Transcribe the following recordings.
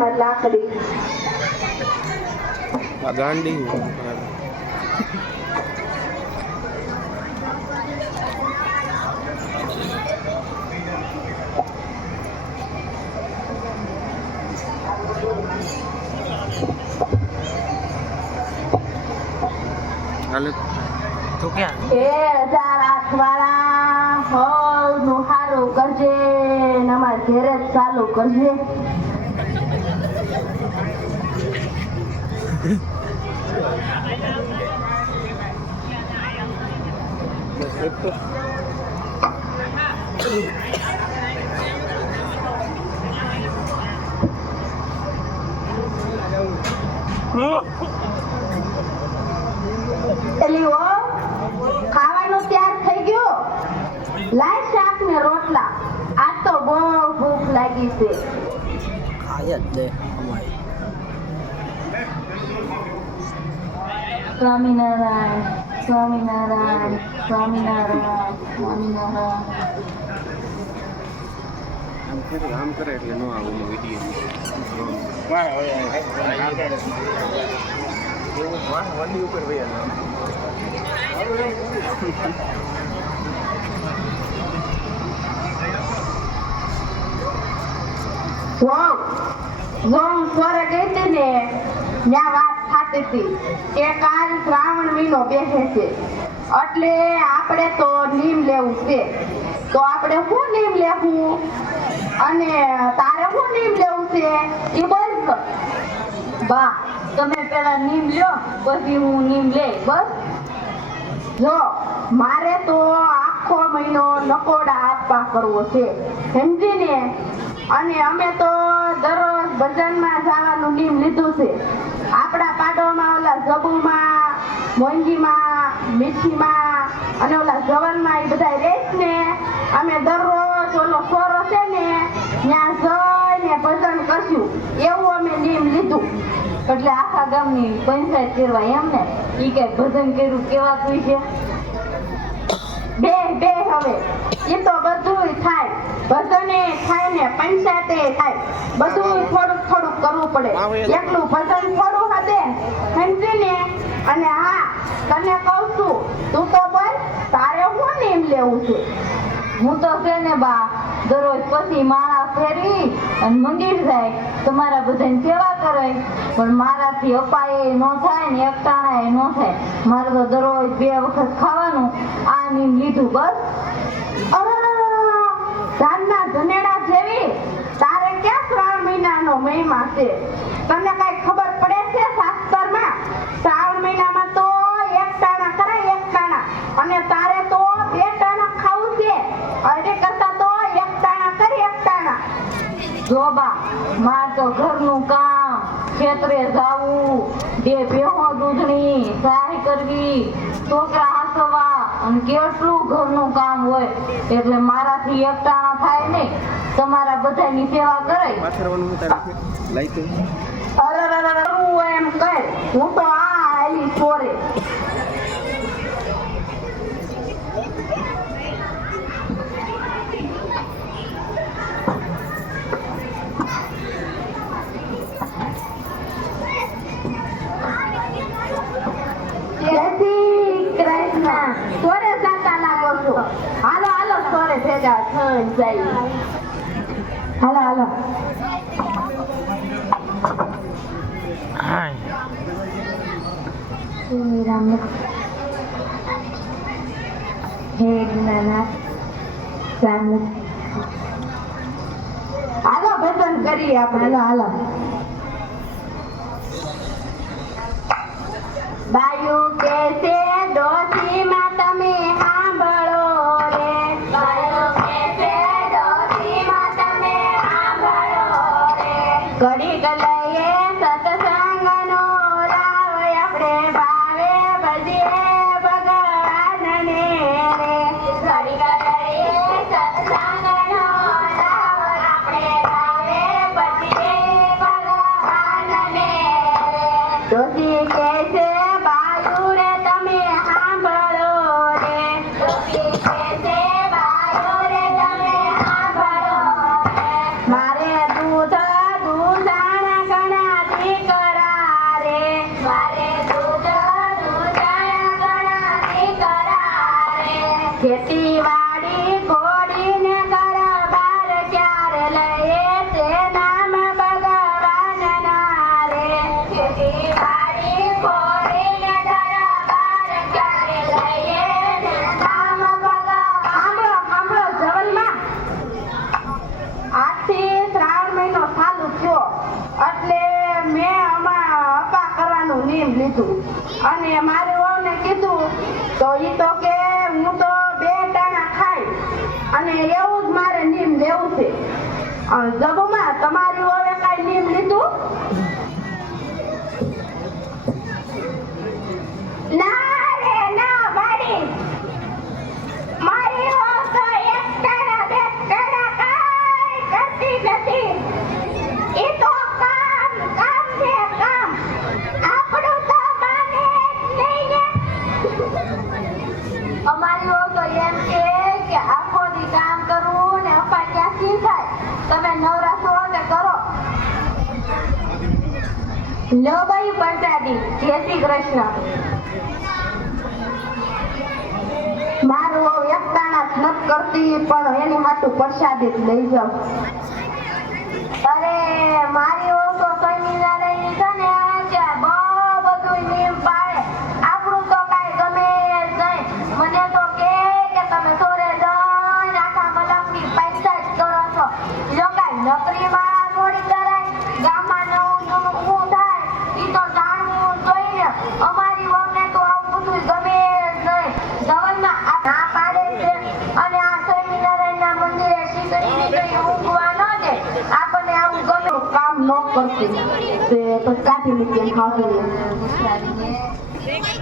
મારી લાકડી. આ ગાંડી હાલે તો ક્યાં એ 1008 વાળા હોનું હારું કરજે ને અમાર ઘેરે જ ચાલુ કરજે. એલી ઓ ખાવાનું તૈયાર થઈ ગયું. લાય શાક ને રોટલા. આજ તો બહુ ભૂખ લાગી છે. ખાય જ દે અમારી સ્વામિનારાયણ સ્વામિનારાયણ સ્વામિનારાયણ સ્વામિનારાયણ. આમ કરે એટલે ન આવું વિડીયો વંડી ઉપર ભાઈ હું સોરે ગઈ હતી ને ત્યાં વાત થતી હતી કે કાલ શ્રાવણ મહિનો બેસે છે એટલે આપણે તો નીમ લેવું છે. તો આપણે શું નીમ લેવું અને તારે શું નીમ લેવું છે એ બોલ. બા તમે પેલા નીમ લ્યો પછી હું નીમ લે. બસ જો મારે તો આખો મહિનો નકોડા આપવા કરવો છે સમજીને. અને અમે તો દરરોજ ભજનમાં જવાનું નીમ લીધું છે. આપણા પાડોમાં ઓલા જબુમાં મોંગીમાં મીઠીમાં અને ઓલા જવનમાં એ બધા રેસ ને અમે દરરોજ ઓલો સોરો છે ને ત્યાં જઈને ભજન કરશું એવું અમે નીમ લીધું. એટલે આખા ગામની પંચાયત કરવા એમ ને ઈ કઈ ભજન કર્યું કેવાતું છે. બે હવે એ તો બધું થાય. ભજને થાય ને પંચાયતે થાય. બધું થોડુંક થોડુંક કરવું પડે. એકલું ભજન થોડું હદે સમજીને. અને હા તને કહું છું તું તો બોલ તારે શું નીમ લેવું છે. હું તો છે ને બા દરરોજ પછી માળા ફેરવી અને મંદિર જાય તમારા બધાની સેવા કરે પણ મારાથી અપાય ન થાય ને એકટાણા ન થાય. મારે તો દરરોજ 2 વખત ખાવાનું આ નીમ લીધું બસ. ધાનના ધનેડા જેવી તારે ક્યાં શ્રાવણ મહિનાનો મહિમા છે. તમને કઈ ખબર પડે છે શાસ્ત્રમાં? શ્રાવણ મહિનામાં તો એકટાણા કરાય એકટાણા અને તારે તો 2 ટાણા ખાવું છે. અરે કરતા તો એકટાણા કરી એકટાણા. જો બા માર તો ઘરનું કામ ખેતરે જાવું 2 ભેહો દૂધણી સહાય કરવી છોકરા હાસવા અને કેટલું ઘરનું કામ હોય એટલે મારાથી એકટાણા થાય નહીં. તમારા બધાની સેવા કરાય. એમ કહે હું તો આ આલી સોરે. સોરે જાતા લાગો છો. હાલો હાલો સોરે ભેગા થઈ જાય. હાલો હાલો રામ હે જ્ઞાનાથ રામ. હાલો ભજન કરીએ આપણે. હાલો બાયુ કે છે ડોશીમાં તમે સાંભળો રે. બાયુ કે છે ડોશીમાં તમે સાંભળો રે. ઘડી ગલયે સત્સંગનો લાવ આપણે ભાવે ભજીએ ભગવાનને રે. ઘડી ગલયે સત્સંગનો લાવ આપણે ભાવે ભજીએ ભગવાનને રે. ડોશી કે છે બાયુ રે તમે તો ઈ તો કે હું તો 2 ટાણા ખાઈ અને એવું જ મારે નીમ લેવું છે. જબુમાં તમારી હવે કાંઈ નીમ લીધું? ના રે ના બારી, મારી વહુ તો 1 ટાણા 2 ટાણા કાંઈ કરતી નથી. ઈ તો કામ કામ છે કામ, આપણું તો માને જ નહીં ને. અમારી વહુ તો એમ કે આખો દી કામ કરવું ને અપા ક્યાંથી થાય, તમે નવરા છો તે કરો. લો ભાઈ પ્રસાદી, જય શ્રી કૃષ્ણ. મારું વહુ 1 ટાણા જ નથી કરતી પણ એની હાટું પ્રસાદી જ લઈ જાઉં. અરે મારી વહુ તો સ્વામિનારાયણ છે ને ત્યાં બહુ બધું નિયમ પાળે, આપણું તો કાંઈ ગમે જ નહીં. મને તો કે તમે સોરે જઈને આખા મલકની પૈસા જ કરો છો. જો કાંઈ નોકરી વાળા થોડી કરાય, ગામમાં નવું ઊભું થાય ઈ તો જાણવું જોઈએ. અમારી વહુને તો આવું બધું ગમે જ નહીં. ધવલમાં આ ના પાડે છે અને આ સ્વામિનારાયણના મંદિરે શીકડીને કઈ ઊંઘવા ન દે. આપણને આવું ગમે કામ ન કરતી તે તો કાઢી મૂકીને ખાવું.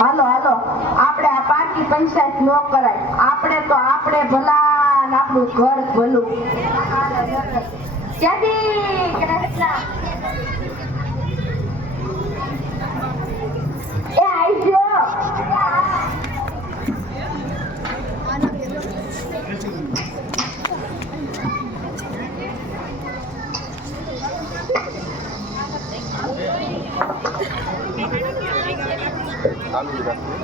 હાલો હાલો, આપણે આ પાર્ટી પંચાયત ન કરાય. આપણે તો આપણે ભલા ને આપણું ઘર ભલું. ક્યાંથી કૃષ્ણ એ આઈજો. ચાલુ જ રાખજો.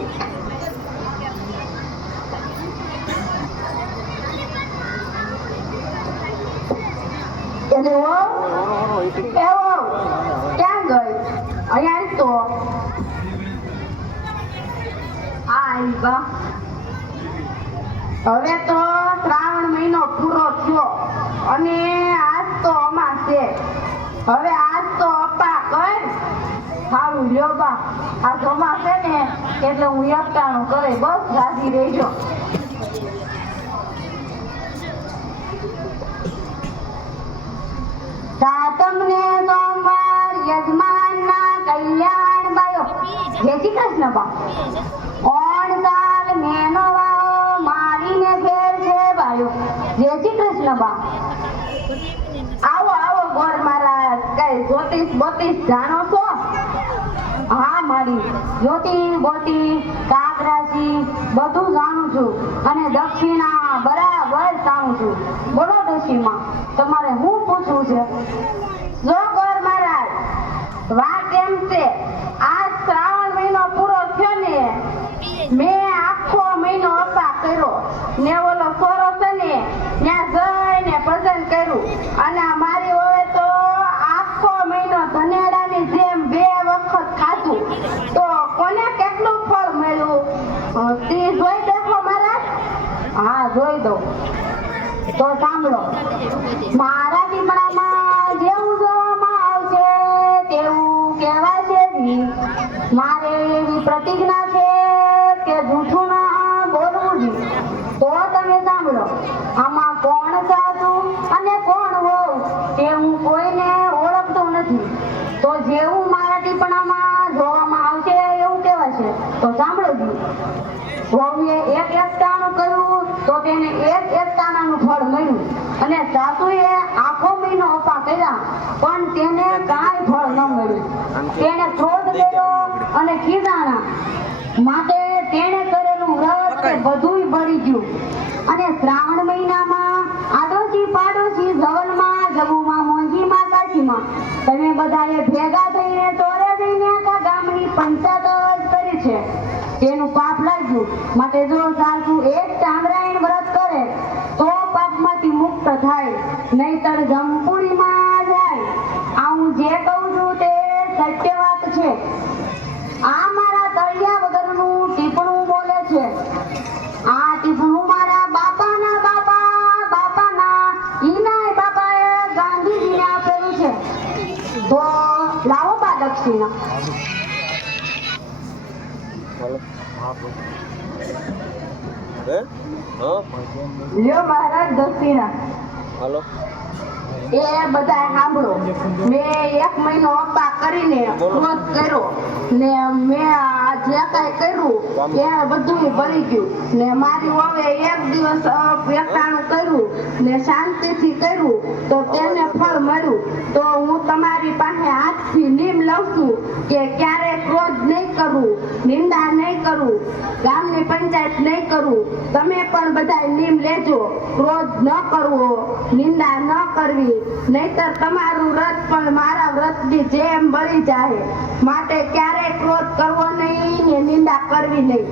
એટલે વહુ ક્યાં ગઈ? અહીંયા તો બા. હવે તો શ્રાવણ મહિનો પૂરો થયો અને આજ તો અમાસ છે. હવે આજ તો અપ્પા કર સારું લ્યો બા. આ અમાસ છે ને એટલે હું એકટાણું કરે બસ રાજી રહેજો. સાતમને સોમવાર યજમાનના કલ્યાણ બાયો. જય શ્રી કૃષ્ણ બા. ઓણ સાલ મેનો વાવો મારીને ઘેર છે બાયો. જય શ્રી કૃષ્ણ બા. આવો આવો ગોર મારા કઈ જ્યોતિષ બોતિષ જાણો છો? હા, મારી જ્યોતિષ બોતિષ કાગ રાશિ બધું જાણું છું અને દક્ષિણા બરાબર જાણું છું. બોલો ડોશીમાં, તમારે શું પૂછવું છે? જો ગોર મહારાજ, વાત એમ છે, આ શ્રાવણ મહિનો પૂરો થયો ને, મેં આખો મહિનો અપા કર્યો ને ઓલો સોરો છે ને ત્યાં જઈને ભજન કર્યું અને મારી હવે તો આખો મહિનો ધનેડાની જેમ 2 વખત ખાધું તો કોને કેટલું ફળ મળ્યું તે જોઈ દેખો મહારાજ. હા, જોઈ દો. તો સાંભળો, મારા દીપડામાં જેવું જોવામાં આવશે તેવું કહેવાશે જી. મારે એવી પ્રતિજ્ઞા છે કે જૂઠું ના બોલવું જી. તો તમે સાંભળો, આમાં કોણ સાચું અને કોણ હોવું તે હું કોઈને ઓળખતો નથી. તો જેવું મારા ટીપણામાં જોવામાં આવશે એવું કહેવાશે. તો સાંભળો જી. વહુએ 1 એકટાણું કર્યું તો તેને 1 એકટાણાનું ફળ મળ્યું અને સાસુએ આખો મહિનો અપા કર્યા પણ તેને કાંઈ ફળ ન મળ્યું. તેને ક્રોધ કર્યો અને ખીજાણા માટે તેણે કરેલું વ્રત બધુંય બળી ગયું. અને શ્રાવણ મહિનામાં આડોશી પાડોશી જવલમાં જબુમાં મોંજીમાં કાઠીમાં તમે બધાએ ભેગા થઈને ચોરે જઈને આખા ગામની પંચાયત કરી છે. તેનું પાપ લાગ્યું માટે જો સાસુ 1 ચાંદ્રાયણ વ્રત કરે તો પાપમાંથી મુક્ત થાય, નહીતર જમપુરીમાં જાય. આ હું જે કહું છું તે સત્ય વાત છે. આ મારા તળિયા વગરનું ટીપણું બોલે છે. આ ટીપણું મારા બાપાના ઈનાય બાપાએ ગાંધીજીને આપેલું છે. તો લાવો બા દક્ષિણા. હે હા લ્યો મહારાજ દક્ષિણા. હાલો એ બધા સાંભળો. મેં 1 મહિનો અપા કરીને ક્રોધ કર્યો ને મેં આ જે કાંઈ કર્યું એ બધું ભરી ગયું ને મારી વહુએ 1 દિવસ વેચાણું કર્યું ને શાંતિથી કર્યું તો તેને ફળ મળ્યું. તો હું તમારી પાસે આજથી નિયમ લઉં છું કે ક્યારેય ક્રોધ નહીં કરવું, નિંદા નહીં કરવું, ગામની પંચાયત નહીં કરવું. તમે પણ બધા નિયમ લેજો, ક્રોધ ન કરવો, નિંદા ન કરવી, નહીતર તમારું વ્રત પણ મારા વ્રતની જેમ બળી જાય. માટે ક્યારેય ક્રોધ કરવો નહીં ને નિંદા કરવી નહીં.